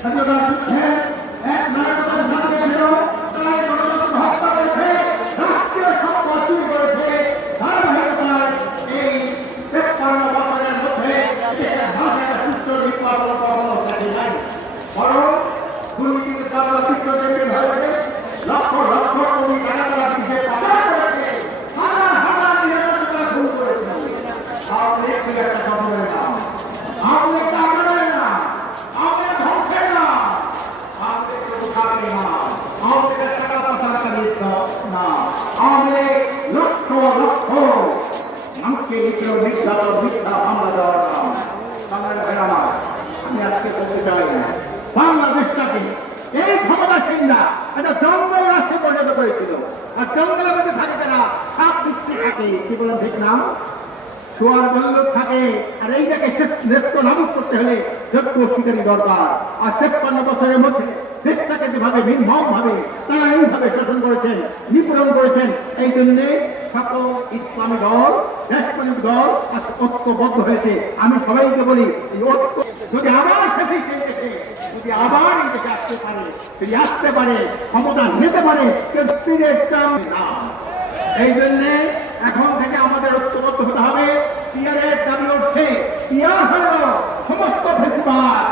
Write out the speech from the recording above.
স্বাধীনতা যুদ্ধে এক নায়কতার সাথে ছিল, তাই গণতন্ত্র হত্যা করেছে, রাষ্ট্রীয় সম্পদ চুরি করেছে, ধারাবাহিকতায় এই ৫৩ বছরের মধ্যে দেশের ভাষায় সুস্থ নির্বাচন ব্যবস্থা নাই, বরং দুর্নীতির কারণে বিশ্বজুড়ে হয়েছে, লক্ষ লক্ষ কোটি টাকা দিতে পাচার করেছে, হাজার হাজার নিরাপত্তা খুন করেছে। আওয়ামী লীগ থেকে একটা কথা বলে না, আওয়ামী লীগ আন্দোলনের না, আওয়ামী লীগ ধ্বংসের না, আওয়ামী লীগ কোনো কাজে না, আওয়ামী লীগের টাকা পাচারকারীর না, আওয়ামী লীগ লক্ষ লক্ষ মানুষকে নির্যাতন মিথ্যা হামলা দেওয়ার নাম। বাংলার ভাই আমার, আমি আজকে বলতে চাই বাংলাদেশটাকে এই ক্ষমতাসীনরা একটা জঙ্গল রাষ্ট্রে পরিণত করেছিল, আর জঙ্গলের মধ্যে থাকে তারা সাপ বিচ্ছি থাকে, কি বলেন ঠিক নাম, সোয়ার বন্দুক থাকে, আর এইটাকে ন্যস্ত নাবুদ করতে হলে যোগ্য শিকারী দরকার। আর ৫৩ বছরের মধ্যে দেশটাকে যেভাবে নির্মম ভাবে তারা এইভাবে শাসন করেছেন, নিপীড়ন করেছেন, এই জন্যে সকল ইসলামী দল, দেশপ্রেমিক দল আজ ঐক্যবদ্ধ হয়েছে। আমি সবাইকে বলি, এই ঐক্য যদি আবার শেষে দেশে যদি আবার এই দেশে আসতে পারে, যদি আসতে পারে, ক্ষমতা নিতে পারে, কেউ ফিরে চান না। এই জন্যে এখন থেকে আমাদের ঐক্যবদ্ধ হতে হবে। পিয়ারের দাবি উঠছে, পিয়ার হল সমস্ত ফেসিবাদ,